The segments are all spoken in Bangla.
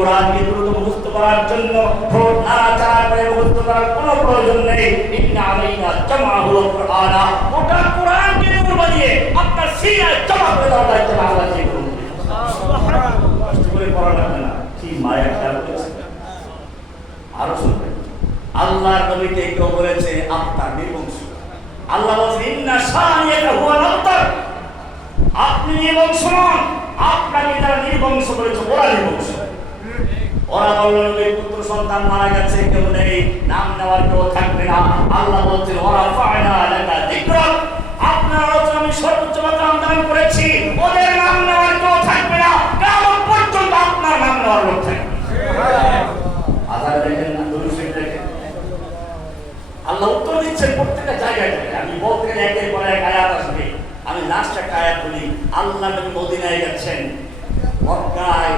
কোরআনকে দ্রুত মুখস্থ করার জন্য ঠোঁট নাড়াচাড়া করে মুখস্থ করার কোনো প্রয়োজন নেই। ইন্না আলাইনা জামাহু ওয়া কুরআনা, গোটা কোরআনকে নূর বানিয়ে আপনার সিনায় জমা করে দেওয়ার দায়িত্ব আল্লাহ দিয়ে করুন। সুবহানাল্লাহ। কষ্ট করে পড়া লাগবে না, কি মায়া খেয়াল করেছে। আরো শুনবেন, আল্লাহর নবীকে কেউ বলেছে আপনার নির্বংশ। আল্লাহ বলেছেন ইন্না শানিয়াকা হুয়াল আবতার, আপনি নির্বংশ নন, আপনাকে যারা নির্বংশ করেছে ওরা নির্বংশ। ওরা বলল নবীর পুত্র সন্তান মারা গেছে, কেউ নেই, নাম নেওয়ার কেউ থাকবে না। আল্লাহ বলছেন ওরা ফায়না লাকা যিকরাক, আপনার আলোচনা আমি সর্বোচ্চ মাত্রায় দান করেছি, ওদের নাম নেওয়ার কেউ থাকবে না, কিয়ামত পর্যন্ত আপনার নাম নেওয়ার লোক থাকবে। আযাব দেখেন না, দুরুশরীফ দেখেন, আল্লাহ উত্তর দিচ্ছেন প্রত্যেকটা জায়গায় জায়গায়। আমি বলতে গেলে একের পর এক আয়াত আসবে, আমি লাস্ট একটা আয়াত বলি। আল্লাহ নবী মদিনায় গেছেন, মক্কায়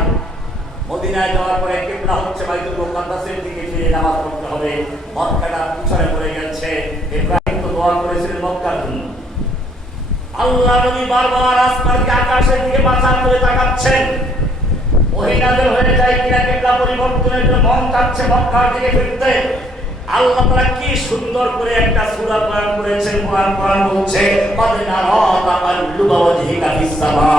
মদিনায় যাওয়ার পরে কিবলা হচ্ছে বাইতুল মুকাদ্দাসের দিকে ফিরে নামাজ পড়তে হবে। মক্কাটা পিছনে পড়ে গেছে। ইব্রাহিম তো দোয়া করেছিলেন মক্কার জন্য। আল্লাহ নবী বারবার আসমান থেকে আকাশের দিকে মাথা তুলে তাকাচ্ছেন, ওহী নাযিল হয়ে যায় কিনা কিবলা পরিবর্তনের জন্য মন চাচ্ছে মক্কার দিকে ফিরতে। আল্লাহ তাআলা কি সুন্দর করে একটা সূরা বয়ান করেছেন। কোরআন বলছে পাদনা রাতা কাল্লুবা ওয়াজহিকা ফিস সামা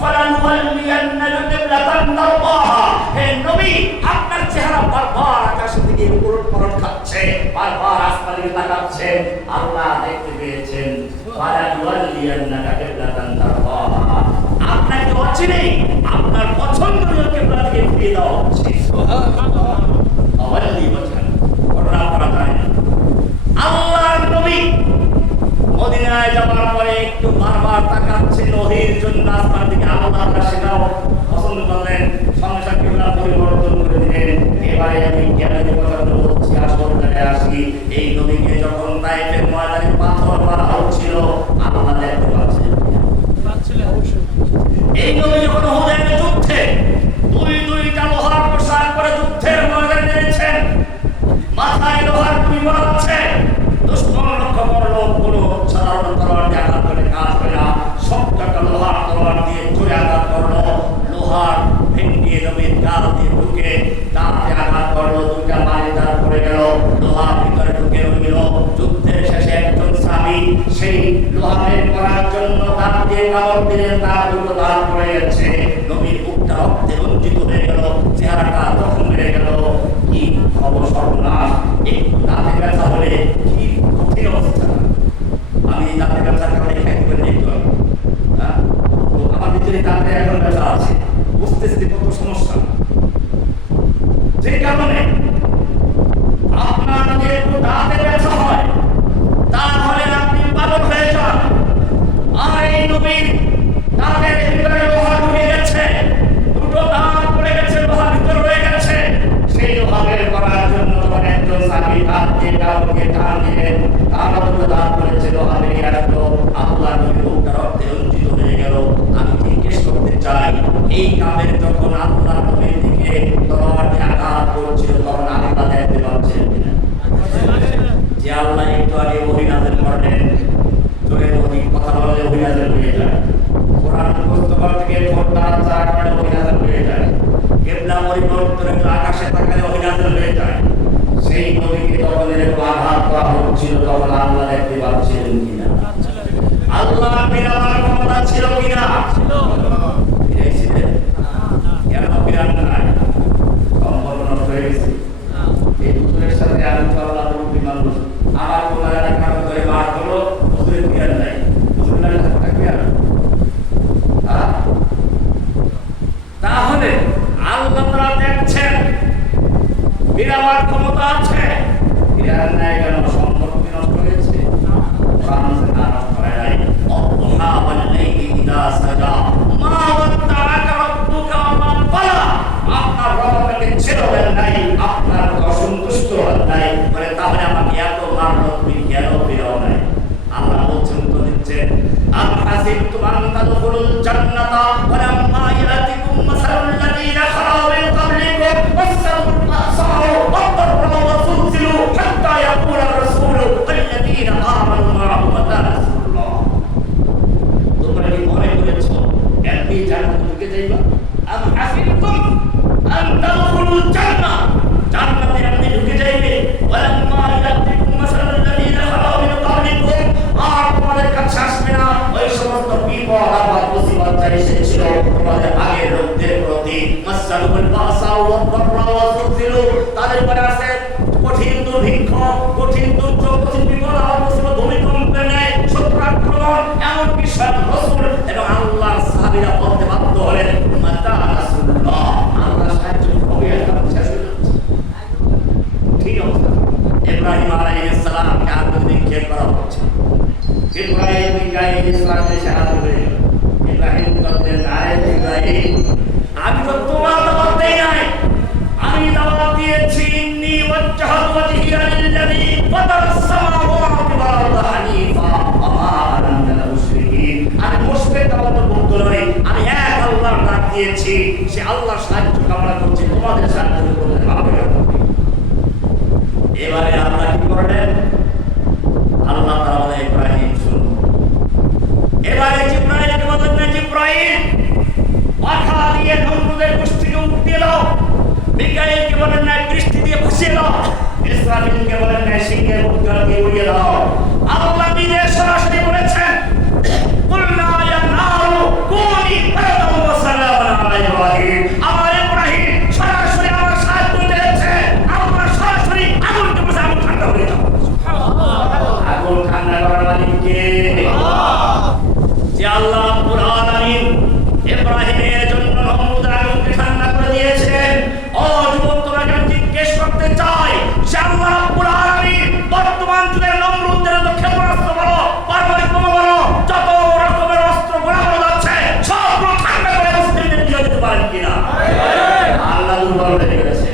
ফালানুওয়াল্লিয়ান্নাকা কিবলাতান তারদাহা, হে নবী আপনার চেহারা বারবার আকাশের দিকে উলট-পালট খাচ্ছে, বারবার আসমানের দিকে তাকাচ্ছে। আল্লাহ দেখতে পেয়েছেন ফালানুওয়াল্লিয়ান্নাকা কিবলাতান তারদাহা, আপনাকে অচিরেই আপনার পছন্দনীয় কিবলা থেকে ফিরিয়ে দেওয়া হচ্ছে। সুবহানাল্লাহ। আওয়াল্লি ওয়াজহান আল্লাহর নবী মদিনায় যাওয়ার পরে একটু বারবার তাকাচ্ছেন ওহীর জন্য আসমান দিকে। আল্লাহ সেটাও পছন্দ করলেন, সঙ্গে সঙ্গে কিবলা পরিবর্তন করে দিলেন। এবারে আমি কেমন কথা বলছি, আসল জায়গায় আসি। এই নবীকে যখন তায়েফের ময়দানে পাথর মারা হচ্ছিল আল্লাহ দেখতে পাচ্ছেন। এই নবী যখন হুদায়বিয়ার যুদ্ধে দুইটা লোহার পোশাক পরে যুদ্ধের ময়দানে নেমেছেন, মাথায় লোহার টুপি পরা আছে, দুশমন লক্ষ্য করলো, কোনো সাধারণ তলোয়ার দিয়ে আঘাত করে কাজ হয় না, শক্ত একটা লোহার তলোয়ার দিয়ে জোরে আঘাত করলো, লোহার ভেঙে নবীর গাল দিয়ে ঢুকে দাঁতে আঘাত করলো, দুইটা বাড়ি দাঁড় পড়ে গেল, লোহার ভিতরে ঢুকে রইল। যুদ্ধের শেষে একজন সাহাবী সেই লোহা বের করার জন্য দাঁত দিয়ে কামড় দিলেন, তার দুটো দাঁত পড়ে গেছে, নবীর মুখটা রক্তে রঞ্জিত হয়ে গেল, চেহারাটা জখম হয়ে গেল। কি খবর সর্বনাশ! একটু দাঁতে ব্যথা হলে কি কঠিন অবস্থা। আমি দাঁতে ব্যথার কারণে খাইতে পারি একটু, তো আমার ভিতরে দাঁতে এখন ব্যথা আছে, বুঝতেছি কত সমস্যা। যে কারণে আপনার যদি একটু দাঁতে ব্যথা হয় তাহলে আপনি পাগল হয়ে যান। আর এই নবীর দাঁতের ভিতরে লোহা ঢুকে গেছে, দুটো দাঁত পড়ে গেছে, লোহা ভিতরে রয়ে গেছে। সেই লোহা বের করার জন্য যখন একজন সাহাবী দাঁত দিয়ে কাউকে টান দিলেন, তার দুটো দাঁত পড়েছে, লোহা বেরিয়ে আসলো, আল্লাহর নবীর মুখটা রক্তে রঞ্জিত হয়ে গেল। আমি জিজ্ঞেস করতে চাই, এই কামের যখন আল্লাহর নবীর দিকে তলোয়ার দিয়ে আঘাত করছিল তখন আল্লাহ দেখতে পাচ্ছেন যে আল্লাহ একটু আগে ওহী নাযিল করলেন, জোরে ওহী কথা বললে ওহী নাযিল হয়ে যায়, কোরআন মুখস্থ করতে গিয়ে ঠোঁট নাড়াচাড়া করলে ওহী নাযিল হয়ে যায়, কিবলা পরিবর্তনের আকাশে তাকালে ওহী নাযিল হয়ে যায়। সেই নবীকে যখন এরকম আঘাত করা হচ্ছিল তখন আল্লাহ দেখতে পাচ্ছিলেন কিনা? আল্লাহ ফেরাবার ক্ষমতা ছিল কিনা? ফিরেছিলেন? কেন ফিরান নাই? সম্পর্ক নষ্ট হয়ে গেছে। এই হুজুরের সাথে আমি তো আল্লাহ মুসলিম মানুষ, আমার কোনো এলাকার ধরে মার হলো, হুজুরের ফিরান নাই, হুজুর নাই থাকবে আর। তাহলে আল্লাহ তাআলা দেখছেন ফিরাবার ক্ষমতা আছে, ফিরান নাই কেন? সম্পর্ক নষ্ট হয়েছে। কোরআন না নষ্ট হয় নাই। আল্লাহ ওয়াল্লাইলি ইযা সাজা মা ওয়াদ্দাআকা রাব্বুকা ওয়া মা ক্বালা, আপনার রব আপনাকে ছেড়ে দেন নাই, আপনার অসন্তুষ্ট হন নাই, বলে তাহলে আমাকে এত মারলো, তুমি কেন ফিরাও নাই? আল্লাহ বলছেন, তো দিচ্ছেন আম হাসিবতুম আন তাদখুলুল জান্নাতা ওয়া লাম্মা ইয়াতিকুম মাসালুল লাযীনা খালাউ মিন ক্বাবলিকুম ওয়াসসাবুল বা'সাউ ওয়াদ-দাররা ওয়া যুলজিলু হাত্তা ইয়াকুলা আর-রাসূলু ওয়াল্লাযীনা আমানু মা'আহু মাতা নাসরুল্লাহ। তোমরা কি মনে করে যাইবা আম হাসিবতুম আন তাদখুলুল জান্নাহ জান্নাতে আপনি ঢুকে যাইবে ওয়ালাম্মা ইয়াতিকুম মাসালাল্লাযীনা খালাউ মিন ক্বাবলিকুম আর তোমাদের কাছে আসবে না ওই সমস্ত বিপদ আপদ মুসিবত যা এসেছিল তোমাদের আগের লোকদের প্রতি মাসালুল বাসা ওয়া দাররা ওয়া যুলজিলু তাদের উপরে আছে কঠিন দুর্ভিক্ষ কঠিন দুর্যোগ কঠিন বিপদ আপদ মুসিবত ভূমিকম্পের ন্যায় শত্রু আক্রমণ এমন বিষয় রাসূল এবং আল্লাহর সাহাবীরা বলতে বাধ্য হলেন মাতা রাসূলুল্লাহ আল্লাহর সাহায্য কবে আসবে শেষ হয়ে যাচ্ছে ঠিক অবস্থা ইব্রাহিম আলাইহিস সালামকে আগুন নিক্ষেপ করা হচ্ছে জিবরাইল মিকাইল ইসলাম এসে হাজির হয়ে গেল ইব্রাহিম বললেন আরে জিবরাইল আমি তো তোমার দাওয়াত দেই নাই আমি দাওয়াত দিয়েছি ইন্নী ওয়াজ্জাহতু ওয়াজহিয়া লিল্লাযী ফাতারাস সামাওয়াতি ওয়াল আরদা হানিফা ওয়া মা আনা মিনাল মুশরিকিন আমি মুশরিক দাওয়াত বলতে নই আমি এক আল্লাহর ডাক দিয়েছি সে আল্লাহর সাহায্য কামনা করছি তোমাদের সাহায্য করতে পারবে না এবারে আল্লাহ কি করলেন আল্লাহ তাআলা ইব্রাহিম শুনুন এবারে জিবরাইলকে বললেন জিবরাইল মাথা দিয়ে নমরুদের গোষ্ঠীকে উঠিয়ে দাও মিকাইলকে বলেন না বৃষ্টি দিয়ে ভাসিয়ে দাও ইসরাফিলকে বলেন না সিংহের মুখটা দিয়ে উড়িয়ে দাও আল্লাহ নিজে সরাসরি বলেছেন কুলনা ইয়া নারু কুনি বারদান ওয়া সালামান আলা ইব্রাহিম আমার ইব্রাহিম সরাসরি আমার সাহায্য দিয়েছে আমরা সরাসরি আগুনকে বুঝে আগুন ঠান্ডা হয়ে যাও আগুন ঠান্ডা করার মালিক কে যে আল্লাহ রাব্বুল আলামিন ইব্রাহিমের জন্য নমরুদের আগুনকে ঠান্ডা করে দিয়েছেন ও যুবক তোমাকে জিজ্ঞেস করতে চাই সে আল্লাহ রাব্বুল আলামিন বর্তমান যুগের নমরুদের তো ক্ষেপণাস্ত্র বলো পারমাণবিক বোমা বলো যত রকমের অস্ত্র গোলাগুলো যাচ্ছে সবগুলো ঠান্ডা করে মুসলিমদের বিজয় দিতে পারেন কিনা আল্লাহ দুর্বল হয়ে গেছে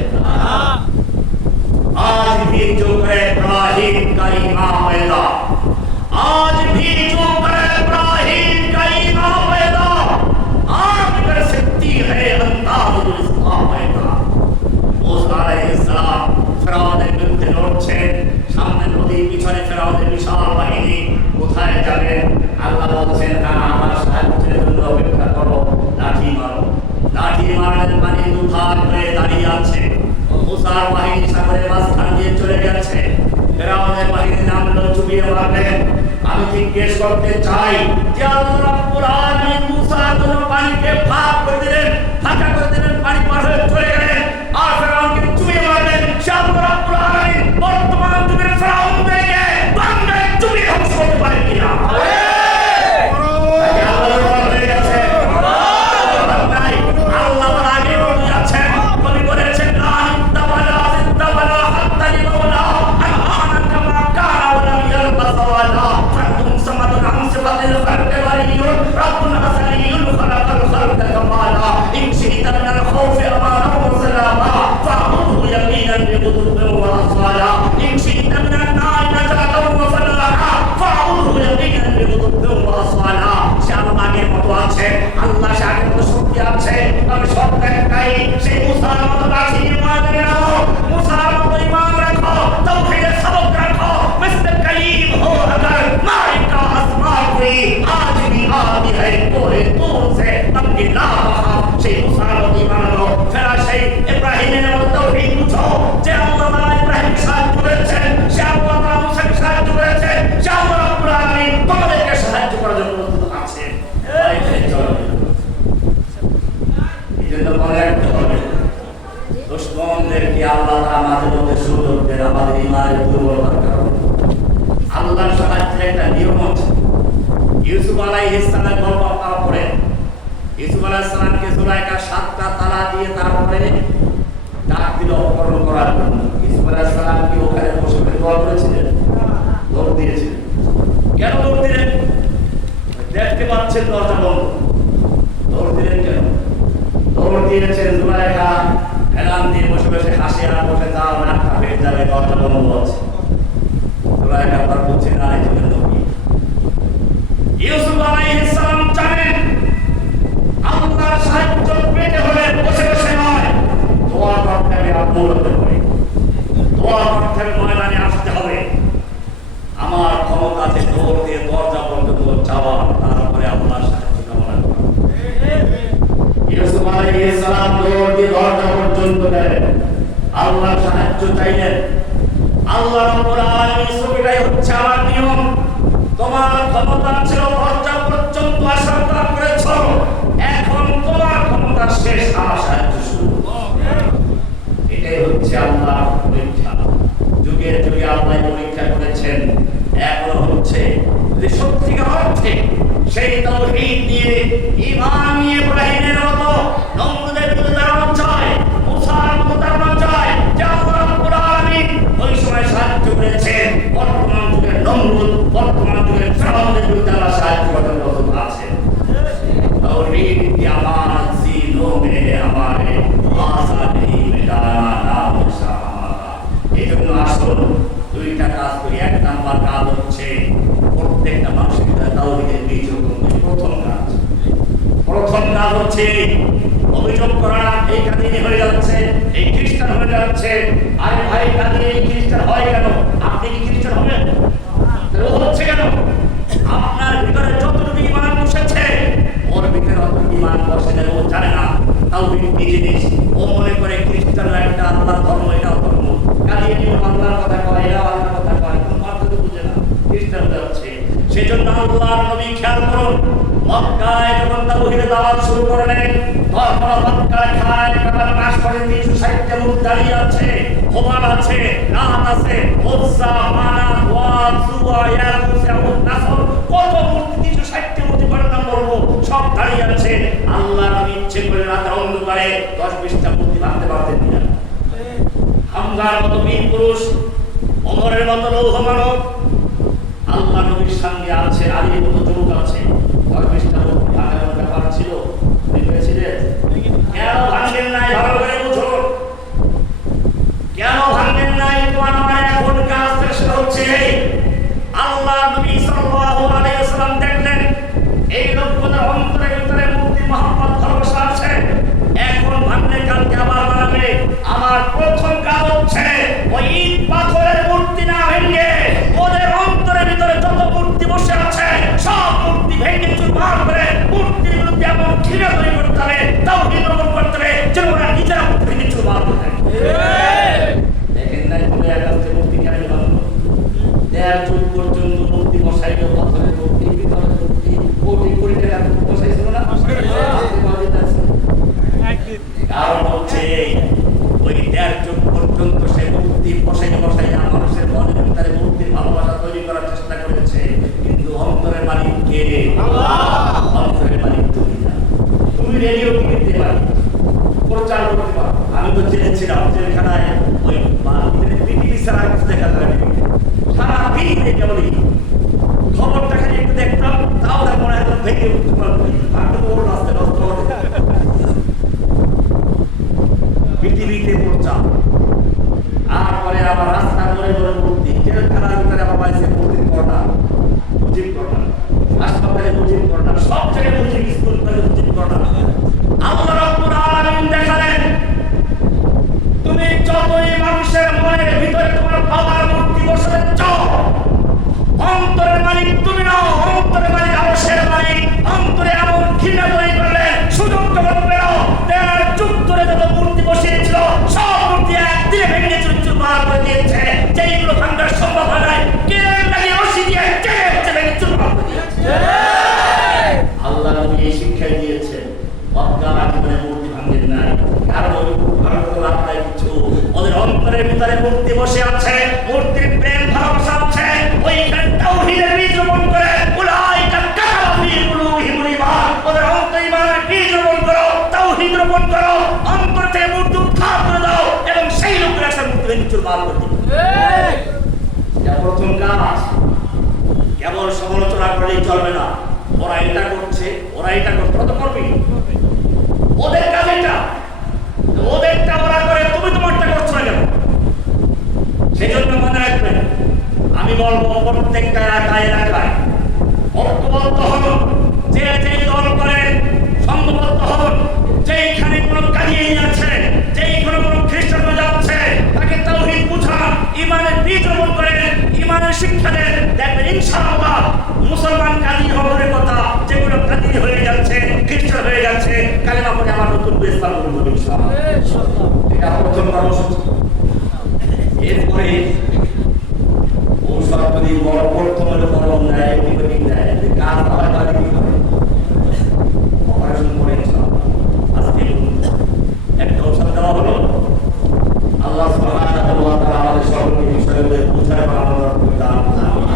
आज भी जो करे इब्राहिम का ईमान पैदा आज भी जो करे इब्राहिम का ईमान पैदा आप कर सकती है अंदाज़ुल इस्लाम पैदा मूसा अलैहिस सलाम ফেরাউনের বিরুদ্ধে লড়ছেন সামনে নদী পিছনে ফেরাউনের বিশাল বাহিনী কোথায় যাবেন আল্লাহ বলছেন না আমার সাহায্যের জন্য অপেক্ষা করো লাঠি মারো লাঠি মারলে পানি দুভাগ হয়ে দাঁড়িয়ে আছে মুসার বাহিনী সাগরের মাঝখান দিয়ে চলে গেছে ফেরাউনের বাহিনী নামলো চুবিয়ে মারলেন আমি জিজ্ঞেস করতে চাই যে আল্লাহ রাব্বুল আলামিন মুসার জন্য পানিকে ভাগ করে দিলেন ফাঁকা করে দিলেন পানি পার হয়ে চলে গেলেন আর ফেরাউনকে চুবিয়ে মারলেন সে আল্লাহ রাব্বুল আলামিন বর্তমান যুগের ফেরাউনদেরকে বাংলায় চুবিয়ে ধ্বংস করতে পারেন কিনা আল্লাহ শাহের মতো শক্তি আছে আমি সব একটাই সেই মুসার মতো লাঠি ইমান নাও মুসার মতো ইমান রাখো তাওহীদের সবক রাখো মিসলে কলিম हो अगर मालिक का आसमा कोई आज भी आती है कोई दूर से तमके ना সেই মুসার মতো ইমান নাও ফেরা সেই ইব্রাহিমের মতো তাওহীদ বুঝো যে আল্লাহ তাআলা ইব্রাহিমকে সাহায্য করেছেন সে আল্লাহ তাআলা মুসাকে সাহায্য করেছেন সে আল্লাহ রাব্বুল আলামিন তোমাদেরকে সাহায্য করার জন্য প্রস্তুত আছে দুশ্মনদেরকে আল্লাহ আমাদের মধ্যে সুযোগ দেন আমাদের ইমানের দুর্বলতার কারণে আল্লাহর সাহায্যের একটা নিয়ম আছে ইউসুফ আলাইহিস সালাম গল্প আপনারা পড়েন ইউসুফ আলাইহিস সালামকে জুলাইখা 7টা তালা দিয়ে তারপরে ডাক দিল অপহরণ করার জন্য ইউসুফ আলাইহিস সালাম কি ওখানে বসে দোয়া করেছিলেন দৌড় দিয়েছিলেন কেন দৌড় দিলেন দেখতে পাচ্ছেন দরজা বন্ধ দৌড় দিলেন কেন দৌড় দিয়েছেন জুলাইখা এলাম দিয়ে বসে বসে হাসি আর বসে যাও রাখা হয়ে যাবে দরজা বন্ধ আছে জুলাইখা আবার বলছে না এই জন্য কি ইউসুফ আলাইহিস সালাম জানেন আল্লাহর সাহায্য পেতে হলে বসে বসে নয় দোয়া করতে হবে আমল হতে হবে দোয়া করতে হবে ময়দানে আসতে হবে আমার ক্ষমতা আছে দৌড় দিয়ে দরজা পর্যন্ত যাওয়া তারপরে আল্লাহর সাহায্য কামনা করা এটাই হচ্ছে আমার নিয়ম। তোমার ক্ষমতা ছিল দরজা পর্যন্ত আসার তা করেছ, এখন তোমার ক্ষমতা শেষ, আমার সাহায্য শুরু। এটাই হচ্ছে আল্লাহ পরীক্ষা। যুগে যুগে আল্লাহ পরীক্ষা করেছেন। এখন হচ্ছে যে সত্যিকার অর্থে সেই তাওহীদ নিয়ে ঈমান নিয়ে ইব্রাহিমের মতো নমরুদের বিরুদ্ধে দাঁড়ানো চায়, মুসার মতো দাঁড়ানো চায়, যে আল্লাহ রাব্বুল আলামিন ওই সময় সাহায্য করেছেন। বর্তমান যুগের নমরুদ, বর্তমান যুগের ফিরআউনের বিরুদ্ধে আল্লাহ সাহায্য করার মতো আছেন। তাওহীদ কি আমার জিনো মে আমারে আসানি মেটানা নাম শাহাদা। এজন্য আসল দুইটা কাজ করি। এক নাম্বার কাজ হচ্ছে প্রত্যেকটা মানুষের ভিতরে তাওহীদের বীজ রোপণ করি। প্রথম কাজ হচ্ছে অভিযোগ করা, এই কাদিনী হয়ে যাচ্ছে, এই খ্রিস্টান হয়ে যাচ্ছে। আরে ভাই, কাদিনী এই খ্রিস্টান হয় কেন? আপনি কি খ্রিস্টান হবেন? ও হচ্ছে কেন? আপনার ভিতরে যতটুকু ঈমান বসেছে, ওর ভিতরে অতটুকু ঈমান বসে না। ও জানে না তাওহীদ কি জিনিস। ও মনে করে খ্রিস্টান একটা আল্লাহর ধর্ম, এটাও ধর্ম। কাদিনী আল্লাহর কথা কয়, এটাও আল্লাহর কথা কয়, কোনো পার্থক্য বুঝে না, খ্রিস্টান হচ্ছে। সেজন্য আল্লাহর নবী খেয়াল করুন, মক্কায় যখন তাওহীদের দাওয়াত শুরু করলেন, তখন মক্কায় খায় কাবার মাস পরে 360টা মূর্তি দাঁড়িয়ে আছে, হোমাল আছে, রাত আছে, উজ্জা, মানাত, ওয়াত, সুওয়া, ইয়াগুস, ইয়াউত, নাসর, কত মূর্তি, 360টা মূর্তি করে নাম বলবো, সব দাঁড়িয়ে আছে। আল্লাহ নবী ইচ্ছে করে রাতের অন্ধকারে 10-20টা মূর্তি ভাঙতে পারতেন না। হামজার মতো বীর পুরুষ, ওমরের মতো লৌহ মানব, আল্লাহ নবীর সঙ্গে আছে, আলীর মতো যুবক আছে, 10-20টা মূর্তি ভাঙার ব্যাপার ছিল। বুঝেছিলেন? কেন ভাঙলেন নাই? ভালো করে বুঝুন, কেন ভাঙলেন নাই? তোমার আমার এখন কাজ চেষ্টা হচ্ছে। আল্লাহ নবী সাল্লাল্লাহু আলাইহি ওয়াসাল্লাম দেখলেন এই লোকগুলোর অন্তরের ভিতরে মূর্তি মোহাম্মদ ভালোবাসা আছে, এখন ভাঙলে কালকে আবার বানাবে। আমার প্রথম কাজ হচ্ছে ওই ইট পাথরের মূর্তি না ভেঙে ওদের অন্তরের ভিতরে যত মূর্তি বসে আছে সব মূর্তি ভেঙে চুরমার করে মূর্তির বিরুদ্ধে এমন ঘৃণা তৈরি করতে হবে, তাওহীদ রোপণ করতে হবে, যেন ওরা নিজেরা মূর্তি ভেঙে চুরমার করে দেয়। দেখেন নাই বলে একান্তে মূর্তি কেন ভাঙলো? 1.5 যুগ পর্যন্ত মূর্তি বসাইল, পাথরের মূর্তি, পিতলের মূর্তি, কোটি টাকার মূর্তি বসাইছিল না? কারণ হচ্ছে ওই 1.5 যুগ পর্যন্ত সে মূর্তি বসাইয়া মানুষের মনের ভিতরে মূর্তির ভালোবাসা তৈরি করার চেষ্টা করেছে, কিন্তু অন্তরের মালিক কে? আল্লাহ। অন্তরের মালিক তুমি না। তুমি রেডিও কিনতে পারো, প্রচার করতে পারো। আমি তো জেনেছিলাম জেলখানায় ওই পৃথিবী ছাড়া কিছু দেখা যায় না, সারা দিন কেবলই খবরটা খালি একটু দেখতাম, তাও তার মনে হয় ভেঙে উঠতে পারবো, ওর রাস্তায় নষ্ট হবে। পৃথিবীতে প্রচার, আর পরে আবার রাস্তা করে মূর্তি, জেলখানার ভিতরে আবার পাইছে মূর্তির কর্নার, মুজিব কর্নার, হাসপাতালে মুজিব কর্নার, সব জায়গায় মুজিব, স্কুল করে মুজিব কর্নার। আল্লাহ রাব্বুল আলামিন দেখালেন তুমি যতই মানুষের মনের ভিতরে তোমার বাবার মূর্তি বসাতে চাও, অন্তরের মালিক তুমি নাও, অন্তরের মালিক আরশের মালিক। অন্তরে এমন ঘৃণা তৈরি করলে সুযোগ যখন পেল 1.5 যুগ ধরে যত মূর্তি বসিয়েছিল সব মূর্তি একদিনে ভেঙে চুরমার করে দিয়েছে। যেইগুলো ভাঙার সম্ভব হয় নাই, কে লাগিয়ে বসিয়ে দিয়ে ভেঙে চুরমার করে দিয়েছে। আল্লাহ নবী এই শিক্ষা দিয়েছেন, মক্কা জীবনে মূর্তি ভাঙেন নাই, কারণ ওই ভারতের আপনার কিছু ওদের অন্তরের ভিতরে মূর্তি বসে আছে, মূর্তির প্রেম ভালোবাসা আছে, ওইখানে তাওহীদের বীজ রোপণ করে উলাইকা কাফারা ফি কুলুবিহিমুল ঈমান, ওদের অন্তরে ঈমানের বীজ রোপণ করো, তাওহীদ রোপণ করো, অন্তর থেকে মূর্তি উৎখাত করে দাও এবং সেই লোকের একটা মূর্তি ভেঙে চুরমার করে দিও। এটা প্রথম কাজ। কেবল সমালোচনা করলেই চলবে না, ওরা এটা করছে, ওরা এটা করছে, ওরা তো করবেই, ওদের কাজ এটা, ওদেরটা ওরা করে, তুমি তোমারটা করছো না কেন? সেই জন্য মনে রাখবেন, আমি বলবো প্রত্যেকটা এলাকায় ঐক্যবদ্ধ হন, যে যেই দল করেন সংঘবদ্ধ হন, যেইখানে কোনো কাদিয়ানী আছে, যেই কোনো খ্রিস্টান যাচ্ছে, তাকে তাওহীদ বুঝান, ঈমানের বীজ রোপণ করেন, ঈমানের শিক্ষা দেন, দেখবেন ইনশাআল্লাহ মুসলমান কাদি হওয়ার কথা, যেগুলো কাদি হয়ে যাচ্ছে, খ্রিস্টান হয়ে যাচ্ছে, কালেমা পড়ে আমার নতুন ইসলাম গ্রহণ করবে ইনশাআল্লাহ। এটা প্রথম কর্মসূচি। এরপরে কৃষক যদি বড় প্রথম ফলন দেয়, ভিটামিন দেয়, গাছ হয় তাহলে কি হবে? অপারেশন করে আজকে একটা ঔষধ দেওয়া হলো। আল্লাহ সুবহানাহু ওয়া তাআলা আমাদের সকলকে বিষয়গুলো বুঝায় বানানোর দান করুন।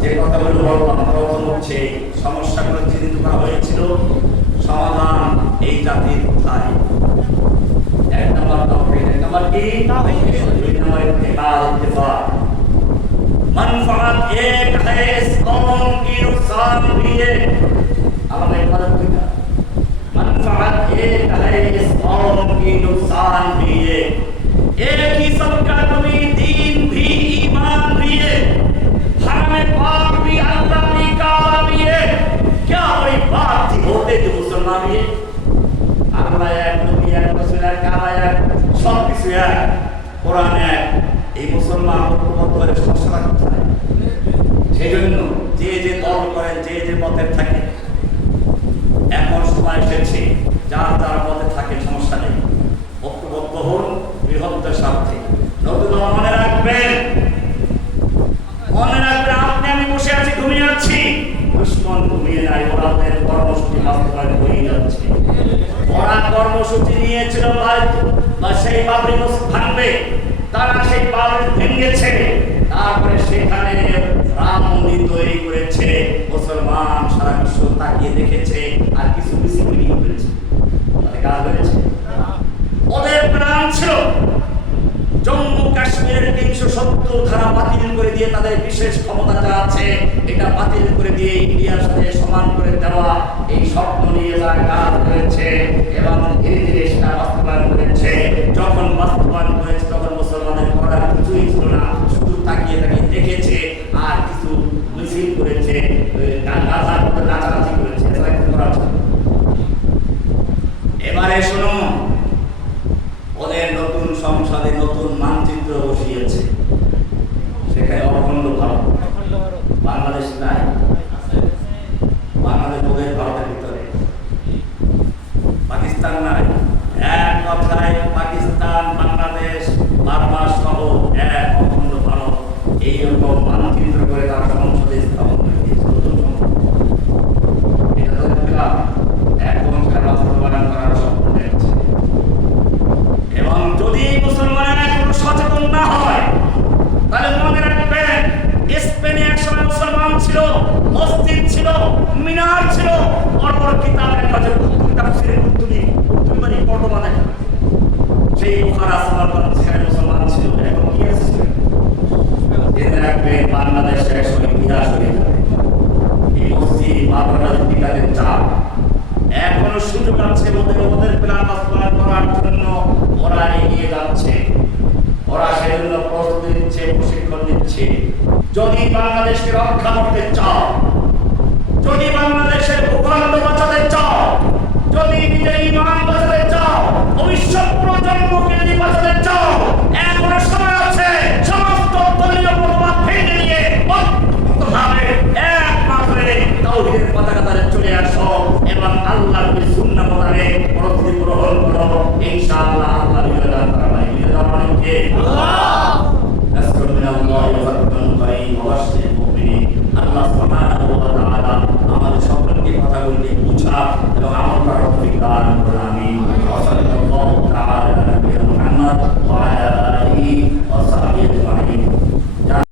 যে কথাগুলো বললাম, প্রথম হচ্ছে সমস্যাগুলো চিহ্নিত করা হয়েছিল, সমাধান এই জাতির কোথায়। এক নম্বর তাওহীদ, এক নম্বর কি? দুই নম্বর ইত্তিবা, ইত্তিফাক। मनफात एक है इस कौम की नुकसान भी है। हमारे मदद किया। मनफात एक है इस कौम की नुकसान भी है। एक ही सबका कभी दीन भी ईमान भी है। हमें पाक भी अल्लाह भी काला भी है। क्या वही बात थी होते जो मुसलमान भी है? अल्लाह एक नबी एक रसूल एक काला एक सब किसी एक कुरान एक। এই মুসলমান ঐক্যবদ্ধ সমস্যা কোথায়? সেই জন্য যে যে দল করেন, যে যে মতের থাকে, এখন সময় এসেছে যার যার মতে থাকে, সমস্যা নেই, ঐক্যবদ্ধ হন বৃহত্তর স্বার্থে। নতুন মনে রাখবেন, মনে রাখবেন, আপনি আমি বসে আছি, ঘুমিয়ে আছি, দুশ্মন ঘুমিয়ে নাই, ওরাদের কর্মসূচি বাস্তবায়ন হয়ে যাচ্ছে। ওরা কর্মসূচি নিয়েছিল বা সেই বাবরি মসজিদ ভাঙবে, তারা সেই বাবরি ভেঙেছে, তারপরে সেখানে রাম মন্দির তৈরি করেছে, মুসলমান সারা বিশ্ব তাকিয়ে দেখেছে, আর কিছু মিছিল করেছে, কাজ হয়েছে। ওদের প্ল্যান ছিল জম্মু কাশ্মীরের ৩৭০ ধারা বাতিল করে দিয়ে তাদের বিশেষ ক্ষমতা যা আছে এটা বাতিল করে দিয়ে ইন্ডিয়ার সাথে সমান করে দেওয়া, এই স্বপ্ন নিয়ে তারা কাজ করেছে এবং ধীরে ধীরে সেটা বাস্তবায়ন করেছে। যখন বাস্তবায়ন করেছে তখন মুসলমানের করার কিছুই ছিল না, শুধু তাকিয়ে তাকিয়ে দেখেছে আর কিছু মিছিল করেছে, নাচানাচি করেছে, এবারে শুনুন, ওদের নতুন সংসদে নতুন মানচিত্র বসিয়েছে, সেখানে অখণ্ড ভারত, বাংলাদেশ নাই, বাংলাদেশ ওদের ভারতের ভিতরে, পাকিস্তান নাই। এক কথায় পাকিস্তান, বাংলাদেশ, বার্মা সহ এক অখণ্ড ভারত, এইরকম মানচিত্র করে তারা সংসদে স্থাপন করে দিয়েছে। এটা তো দেখলাম এখন সেটা বাস্তবায়ন করার স্বপ্ন দেখছে। এবং যদি মুসলমানেরা এখন সচেতন না হয় তাহলে মনে রাখবেন, স্পেনে একসময় মুসলমান ছিল, মসজিদ ছিল, মিনার ছিল, বড় বড় কিতাবের কাছে তাফসীরের কুতুবি মানে পর্দা দেখা, সেই বুখারা সামারকান্দ সেখানে মুসলমান ছিল। এখন কি আছে? জেনে রাখবেন, বাংলাদেশের একসময় ইতিহাস হয়ে যাবে এই মসজিদ বাবর রাজনীতিকাদের চাপ। এখনো সুযোগ আছে ওদের প্ল্যান বাস্তবায়ন করার জন্য, ওরা এগিয়ে যাচ্ছে, ওরা সেজন্য প্রস্তুতি নিচ্ছে, প্রশিক্ষণ নিচ্ছে। যদি বাংলাদেশকে রক্ষা করতে চাও, যদি বাংলাদেশের ভূখণ্ড বাঁচাতে চাও, যদি নিজের ঈমান বাঁচাতে চাও, ভবিষ্যৎ প্রজন্মকে যদি বাঁচাতে চাও, এখনো সময় আছে। সমস্ত দলীয় মতবাদ ভেঙে নিয়ে ঐক্যবদ্ধভাবে এক মাত্রে তাওহীদের পতাকাতলে চলে আসো এবং আল্লাহর সুন্নাহ মোতাবেক প্রস্তুতি গ্রহণ করো। ইনশাআল্লাহ আল্লাহ বিজয় দান করবেন। বিজয় দান করেন কে? আল্লাহ। রাসূল মিনাল্লাহি ওয়া ফাতহুন কারীম ওয়া বাশশিরিল মুমিনিন। আল্লাহ সুবহানাহু ওয়া তাআলা আমাদের সকলকে কথাগুলি বুঝা এবং আমল করার তৌফিক দান করুন।